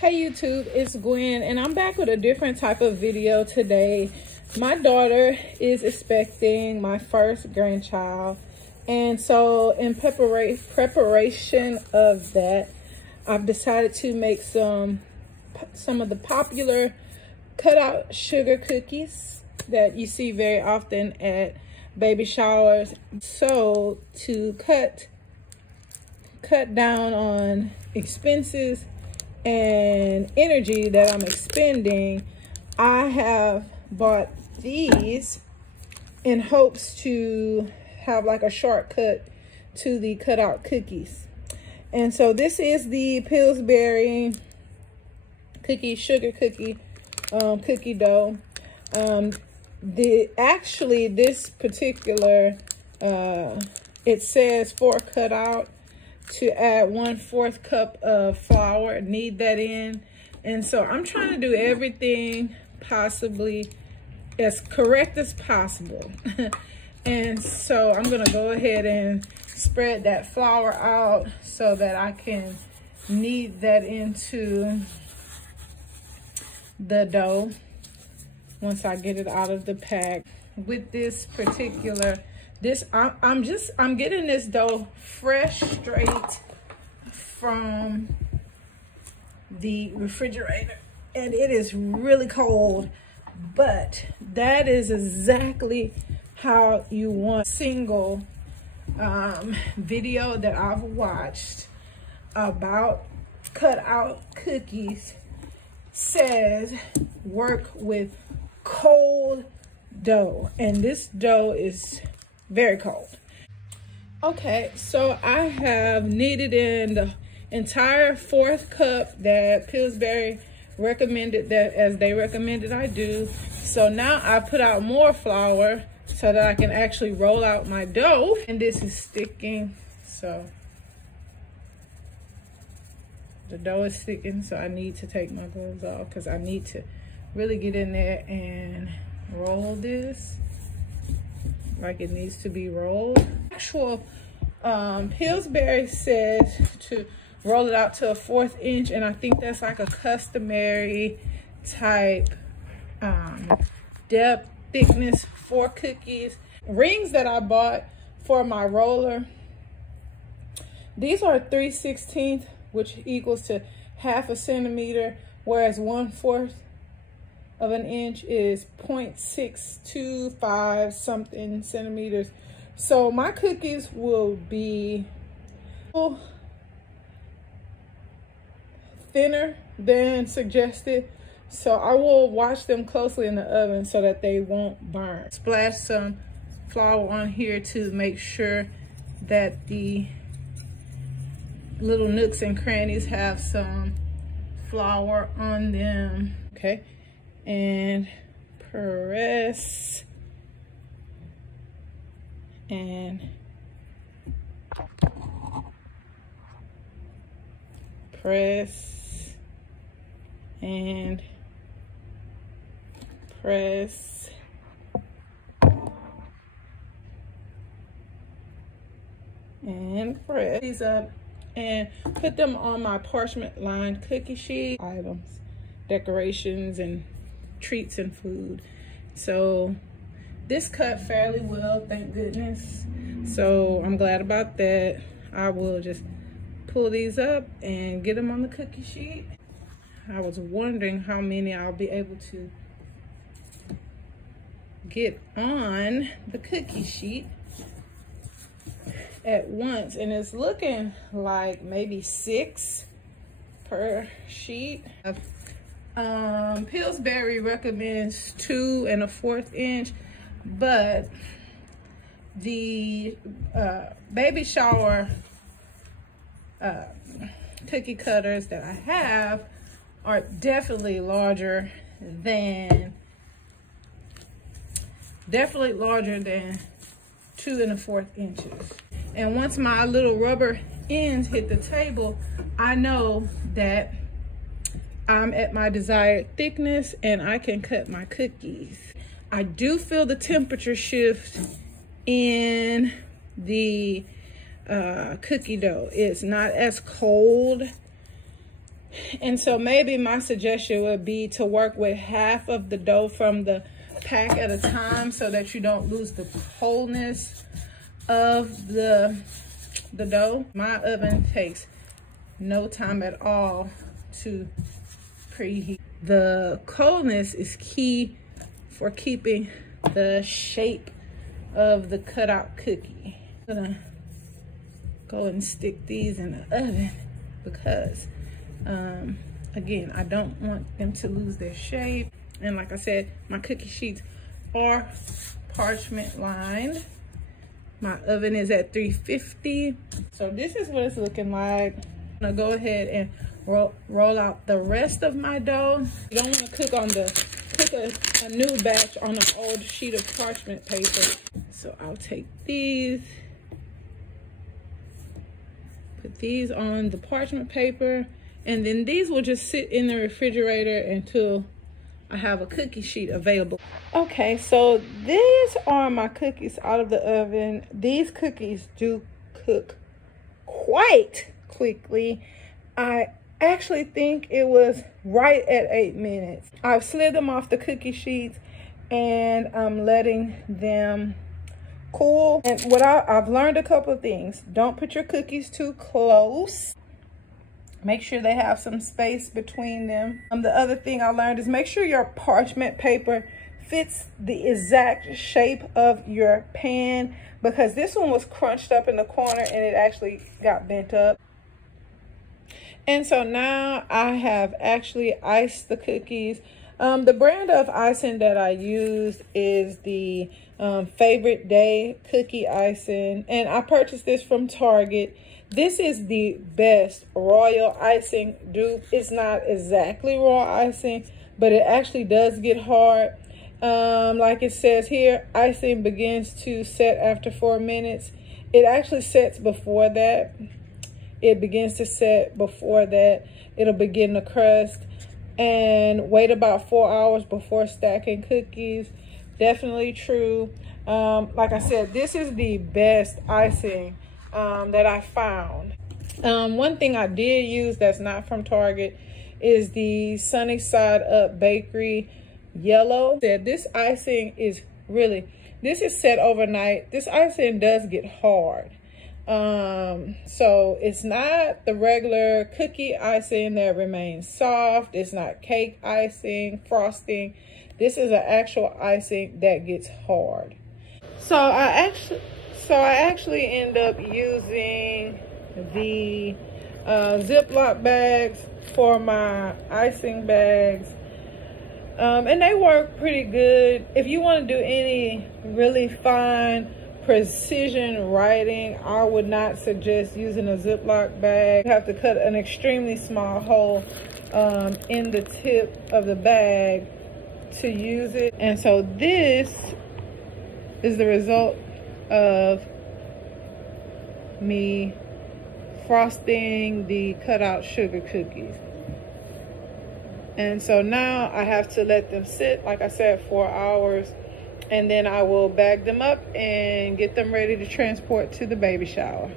Hey YouTube, it's Gwen and I'm back with a different type of video today. My daughter is expecting my first grandchild, and so in preparation of that, I've decided to make some of the popular cutout sugar cookies that you see very often at baby showers. So to cut down on expenses and energy that I'm expending, I have bought these in hopes to have like a shortcut to the cutout cookies. And so this is the Pillsbury sugar cookie cookie dough. This particular it says for cutout to add 1/4 cup of flour, knead that in. And so I'm trying to do everything possibly as correct as possible. And so I'm gonna go ahead and spread that flour out so that I can knead that into the dough once I get it out of the pack. With this particular, I'm getting this dough fresh straight from the refrigerator, and it is really cold, but that is exactly how you want. Single video that I've watched about cutout cookies says work with cold dough, and this dough is very cold. Okay, so I have kneaded in the entire 1/4 cup that Pillsbury recommended, that as they recommended I do. So now I put out more flour so that I can actually roll out my dough, and this is sticking. So the dough is sticking, so I need to take my gloves off because I need to really get in there and roll this like it needs to be rolled. Actual Pillsbury says to roll it out to a 1/4 inch, and I think that's like a customary type depth, thickness for cookies. Rings that I bought for my roller, these are 3/16, which equals to 1/2 centimeter, whereas 1/4 of an inch is 0.625 something centimeters. So my cookies will be thinner than suggested, so I will watch them closely in the oven so that they won't burn. Splash some flour on here to make sure that the little nooks and crannies have some flour on them. Okay, and press and press and press and press these up and put them on my parchment lined cookie sheet. Items, decorations, and treats and food. So this cut fairly well, thank goodness. So I'm glad about that. I will just pull these up and get them on the cookie sheet. I was wondering how many I'll be able to get on the cookie sheet at once, and it's looking like maybe 6 per sheet. Pillsbury recommends 2 1/4 inch, but the baby shower cookie cutters that I have are definitely larger than 2 1/4 inches. And once my little rubber ends hit the table, I know that I'm at my desired thickness and I can cut my cookies. I do feel the temperature shift in the cookie dough. It's not as cold And so maybe my suggestion would be to work with half of the dough from the pack at a time so that you don't lose the wholeness of the dough. My oven takes no time at all to preheat. The coldness is key for keeping the shape of the cutout cookie. I'm gonna go and stick these in the oven because again, I don't want them to lose their shape. And like I said, my cookie sheets are parchment lined. My oven is at 350. So this is what it's looking like. I'm gonna go ahead and roll out the rest of my dough. You don't want to cook a new batch on an old sheet of parchment paper. So I'll take these, put these on the parchment paper, and then these will just sit in the refrigerator until I have a cookie sheet available. Okay, so these are my cookies out of the oven. These cookies do cook quite quickly. I actually think it was right at 8 minutes. I've slid them off the cookie sheets and I'm letting them cool. And what I've learned a couple of things. Don't put your cookies too close. Make sure they have some space between them. The other thing I learned is make sure your parchment paper fits the exact shape of your pan, because this one was crunched up in the corner and it actually got bent up. And so now I have actually iced the cookies. The brand of icing that I use is the Favorite Day cookie icing, and I purchased this from Target. This is the best royal icing dupe. It's not exactly raw icing, but it actually does get hard. Like it says here, icing begins to set after 4 minutes. It actually sets before that. It begins to set before that. It'll begin to crust, and wait about 4 hours before stacking cookies. Definitely true. Like I said, this is the best icing that I found. One thing I did use that's not from Target is the Sunny Side Up Bakery Yellow. This icing is this is set overnight. This icing does get hard. So it's not the regular cookie icing that remains soft. It's not cake icing, frosting. This is an actual icing that gets hard. So I actually end up using the Ziploc bags for my icing bags. And they work pretty good. If you want to do any really fine precision writing, I would not suggest using a Ziploc bag. You have to cut an extremely small hole in the tip of the bag to use it. And so this is the result of me frosting the cutout sugar cookies. And so now I have to let them sit, like I said, 4 hours, and then I will bag them up and get them ready to transport to the baby shower.